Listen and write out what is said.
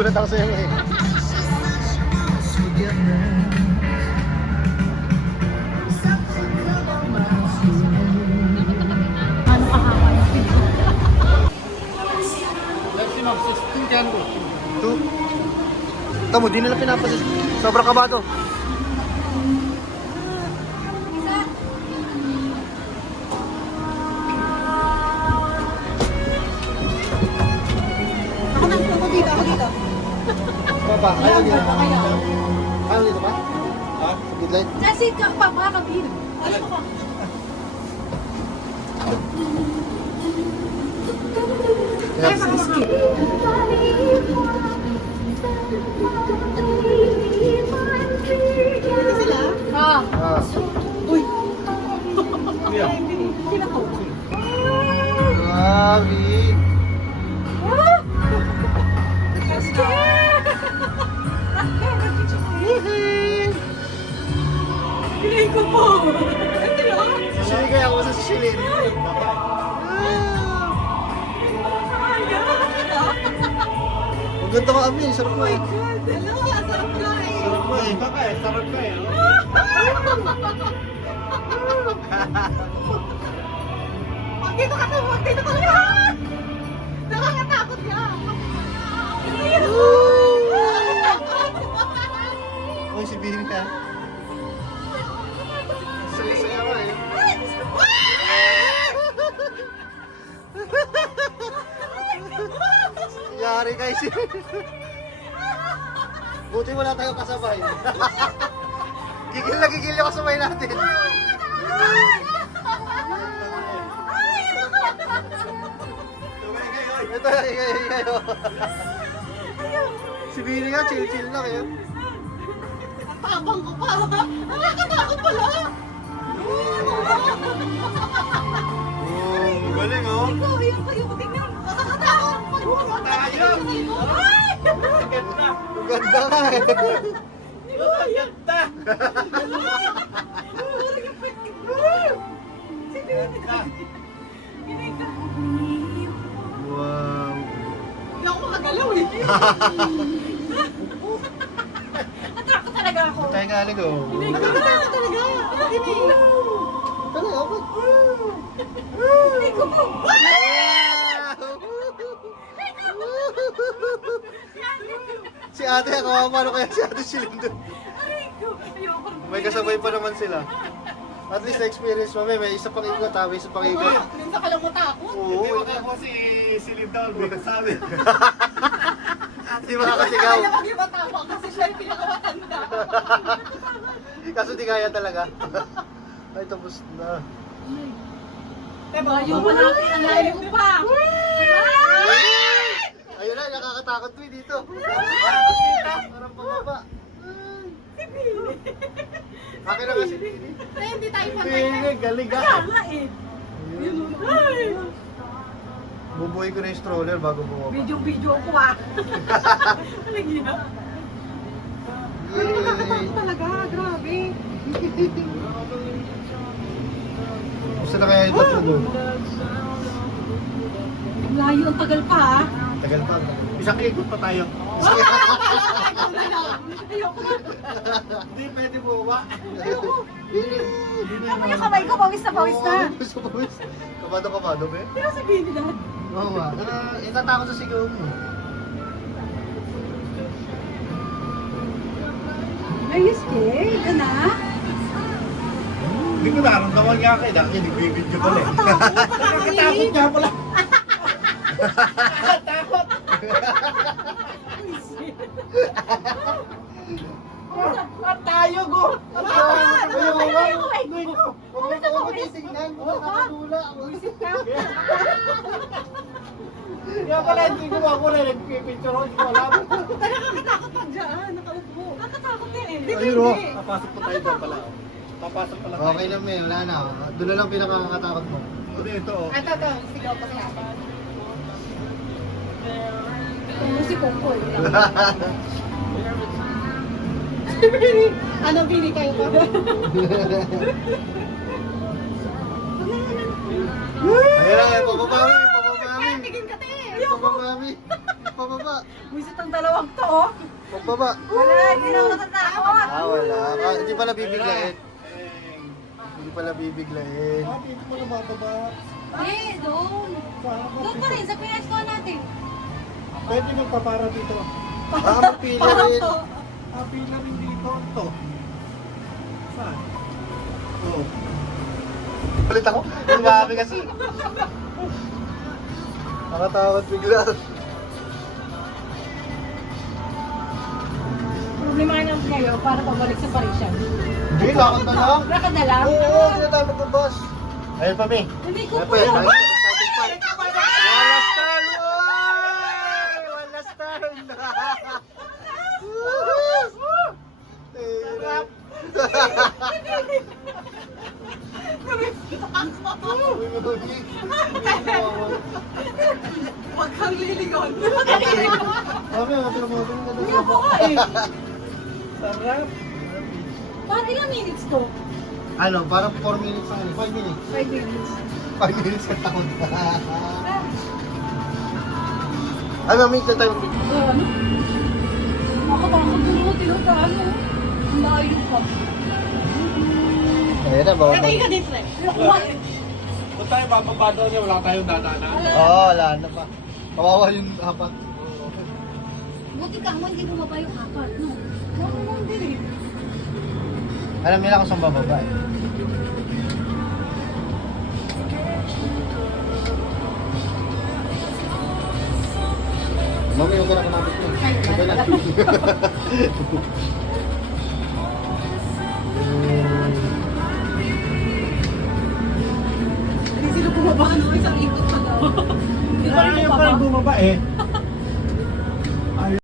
Nagulat ako sa'yo eh. Ano kahawan? Two. Tamo, di nila pinapalis. Sobrang kabado. Ako dito. Papa, ayaw dito. Ayaw dito ba? Ha? Good light? Kasi papakabin. Ano ka? Sila? Ah. Uy. Hindi na ako. Grabe. Pinay ko po. Sisigay ako sa sisilin. Ang ganda ka, Amin. Sarap mo eh. Sarap mo eh. Sarap ka eh. Dito ka lang. Nakakatakot yan. Uy, si Bini ka. Saya-saya ka eh. Yari kayo si... Buti wala tayong kasabay. Gigil na gigil yung kasabay natin. Ito, ingay-ingay oh. Si Bini nga, chill-chill lang eh. Tabang ko pa. Nakakatakot pala. Oh, galing oh. Ikaw, yung tingnan. Nakakatakot. Pag-huwag tayo. Ay! Ang ganda nga eh. Ang ganda! Wow. Hindi ako makagalaw eh. Natakot talaga ako. Tayo galing oh. Nagkakatakot talaga. Talaga, ba't? Hindi ko po. Si ate, kawawa paano kaya si ate Shilindo? Ayoko. May kasabay pa naman sila. At least na-experience mo, may isa pang ikot ha, may isa pang ikot. Minsan ka lang matakot. Oo, Hindi mo ako si Lindol, sabi. hindi makakasigaw. Kaya maging matama kasi siya yung pinakamatanda. Kaso di kaya talaga. Ay, tapos na. Diba? Yung malaki ang layo ko pa. Ayun na, nakakatakot mo dito. Parang pababa. Akin na kasi. Kaya hindi tayo pantay. Hindi, galing ka. Kaya nga eh. Ay! Bubuhay ko na yung stroller bago bumaba. Video ko ah. Alam niya. Pero nakakatakot talaga, grabe. Gusto na kaya yung tatlo doon? Ang layo, ang tagal pa ah. Tagal pa. Isang ikot pa tayo. Ayoko na. Hindi pwede bumaba. Ayoko. Tama yung kamay ko, pawis na pawis na. Pawis na pawis. Kabado, be? Pero si Baby Dad. Oo nga. Itatakot sa sigaw mo. Are you scared? Ano? Hindi ko naramdaman nga kayo dahil nagbibidyo ko lang. Nakakatakot nga pala. Nakakatakot. At tayo go. Huwag mo titignan. Nakakadula. Kaya pala hindi ko ako na nagpipicture ako. Hindi ko alam. Nakakatakot pag dyan, nakaupo. Nakakatakot din eh. Dito Ayun, oh. hindi. Papasok po tayo doon pala. Papasok pala tayo. Okay lang, men. Wala na. Doon na lang pinakakatakot mo. Ito. Ito, sigaw pa kaya. Kung si Coco eh. Anong pili kayo pa? Ayun lang, papabawi. Kaya tigil ka te. Papabawi. pababa. Wisit ang dalawang to, oh. Pagbaba. Wala, hindi na ako natatakot. Wala. Hindi pala bibiglain. Hindi pala bibiglain. Dito mo na bababa. Eh, doon. Doon pa rin, sa pinasco natin. Pwede magpapara dito. Magpila Parang rin. to. Pila rin dito. Ito. Saan? Oh. Ulit ako. Lumami kasi. Nakatawad bigla. Problema ng ngayon para pabalik sa Parisian. Hindi, lakad na lang. Lakad na lang? Oo, hindi na tayo magbabas. Ayun pa, May. Hindi ko Ayun po pa, yun. ayun. Exciting part. Wala star! Wow! Wala star! Sarap! Huwag kang liligon. Sabi, matulog-matulog na Hindi ako ka eh. Sarap. Parang ilang minutes to? Ano, parang 4 minutes lang. 5 minutes. 5 minutes. 5 minutes sa taon. Ay, mamig na tayo. Ano? Makatakot din mo, tinutaas mo. Ang layo pa. Ayun na, bawa. Katay ka din, Flex. What? Kung tayo bababa doon niya, wala tayong dadaanan. Oo, wala na pa. Kawawa yung apat. Buti ka mo, hindi bumaba yung apat, no? Oo, hindi rin. Alam nila kung saan bababa eh. Mami, huwag ka na kumapit mo. Okay lang. Hindi sila bumaba, no? Isang ikot pa daw. Hindi pa rin Kaya bumaba. parang bumaba eh.